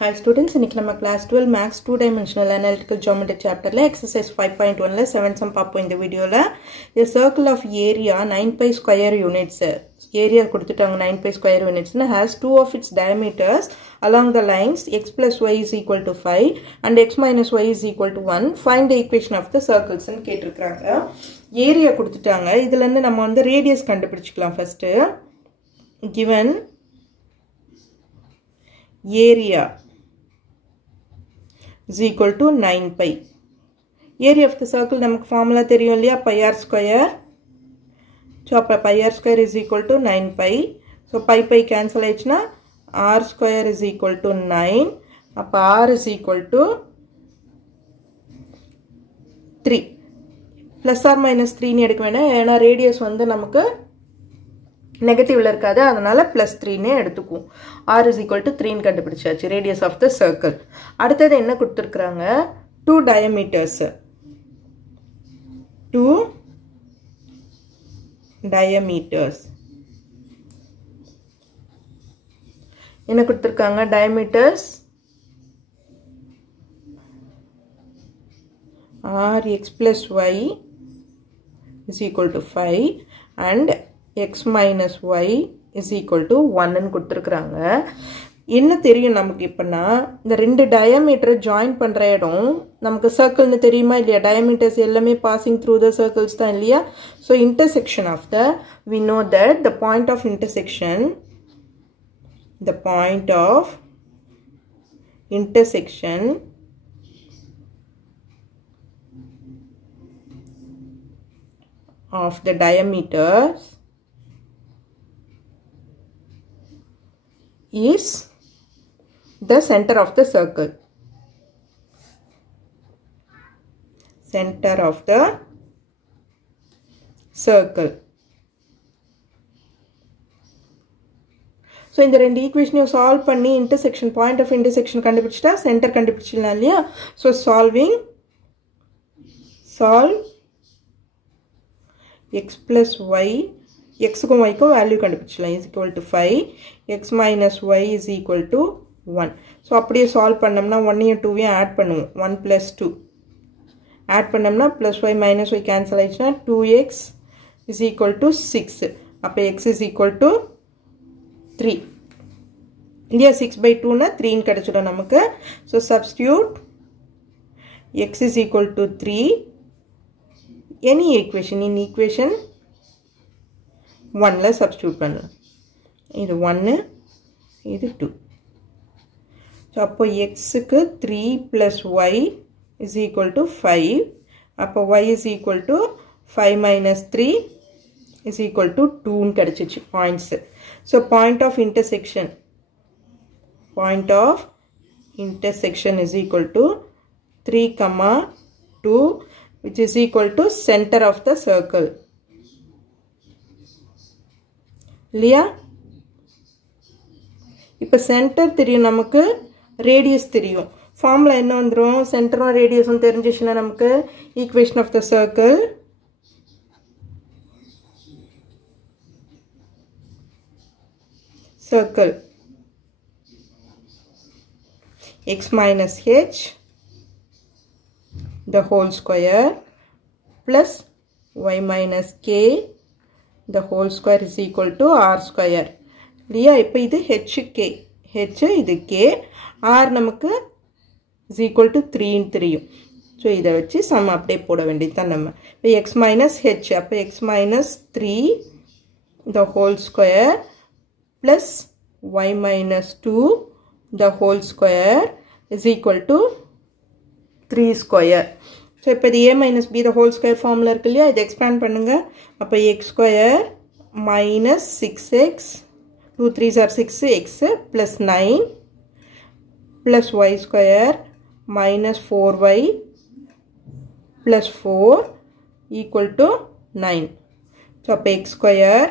Hi students, இன்னைக்கு நம்ம class 12 max 2 dimensional analytical geometry chapterல exercise 5.1ல 7 sum பார்ப்போம். இந்த வீடியோல a circle of area 9 pi square units area கொடுத்துட்டாங்க 9 pi square units has two of its diameters along the lines x plus y is equal to 5 and x minus y is equal to 1. Find the equation of the circles ன்னு கேட்டிருக்காங்க. Area கொடுத்துட்டாங்க. இதுல இருந்து நம்ம வந்து radius கண்டுபிடிச்சுக்கலாம். first given area is equal to 9 pi. Area of the circle நமக்கு formula தெரியும் இல்லையா, pi r square. So pi r square is equal to 9 pi. So pi cancel ஆயிடுச்சுனா r square is equal to 9. அப்ப r is equal to 3. Plus or minus 3 நீ எடுக்க வேண்டாம், ஏன்னா radius வந்து நமக்கு நெகட்டிவ்ல இருக்காது, அதனால plus 3 னே எடுத்துக்கும். r is equal to 3 ன்னு கண்டுபிடிச்சாச்சு radius of the circle. அடுத்தது என்ன கொடுத்திருக்காங்க, 2 diameters. 2 diameters என்ன கொடுத்திருக்காங்க, diameters r x plus y is equal to 5 and x minus y is equal to 1 ன்னு கொடுத்திருக்காங்க. என்ன தெரியும் நமக்கு இப்பனா, இந்த ரெண்டு diameter join பண்ற இடம் நமக்கு circle ன்னு தெரியுமா இல்லையா, diameters எல்லாமே passing through the circles தான் இல்லையா. So intersection of the, we know that the point of intersection of the diameters is the center of the circle. Center of the circle. So இந்த ரெண்டு ஈக்குவேஷனையும் solve பண்ணி intersection, point of intersection கண்டுபிடிச்சிட்டா center கண்டுபிடிச்சிடலாம் இல்லையா. So solve x plus y, x க்கும் y க்கும் value கண்டுபிடிச்சலாம், is equal to 5, x minus y is equal to 1. so அப்படியே solve பண்ணோம்னா 1 யும் 2 யும் ஆட் பண்ணுவோம், 1 plus 2 ஆட் பண்ணோம்னா plus y minus y cancel ஆயிடுச்சுனா 2x is equal to 6. அப்ப x is equal to 3 இல்லையா, 6 by 2 னா 3 ன்னு கிடைச்சிடும் நமக்கு. so substitute x is equal to 3 any equation in equation 1ல substitute பண்ணலாம். இது 1, இது 2. so அப்போ x க்கு 3 plus y is equal to 5. அப்போ y is equal to 5 minus 3 is equal to 2 ன்னு கிடைச்சிச்சு points. so point of intersection is equal to 3, 2 which is equal to center of the circle இல்லையா. இப்ப centre தெரியும் நமக்கு, radius தெரியும். Formula என்ன வந்துரும், சென்டரும் ரேடியஸும் தெரிஞ்சிச்சுன்னா நமக்கு equation of the circle x minus h the whole square plus y minus k the whole square is equal to r square இல்லையா. இப்போ இது h இது k, r நமக்கு is equal to 3 ன்னு தெரியும். ஸோ இதை வச்சு சம் அப்படியே போட வேண்டியதுதான் நம்ம. இப்போ x minus h, அப்போ x minus 3 the whole square plus y minus 2 the whole square is equal to 3 square. So இப்போ இது a minus b the whole square formula இருக்கு இல்லையா, இது எக்ஸ்பேண்ட் பண்ணுங்க. அப்போ x square minus 6x 2 3s are 6x plus 9 plus y square minus 4y plus 4 equal to 9. so அப்போ x square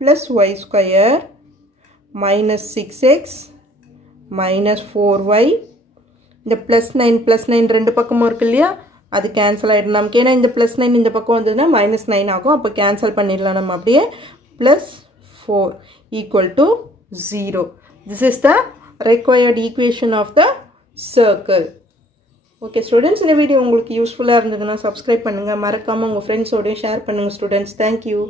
plus y square minus 6x minus 4y, இந்த plus 9 ரெண்டு பக்கமும் இருக்கு இல்லையா, அது கேன்சல் ஆயிடும் நமக்கு. ஏன்னா இந்த plus 9 இந்த பக்கம் வந்ததுன்னா minus 9 ஆகும். அப்போ கேன்சல் பண்ணிடலாம் நம்ம அப்படியே. plus 4 equal to 0. This is the required equation of the circle. Okay students, இந்த வீடியோ உங்களுக்கு யூஸ்ஃபுல்லா இருந்ததுன்னா subscribe பண்ணுங்க, மறக்காம உங்க friends ஓட share பண்ணுங்க students. Thank you.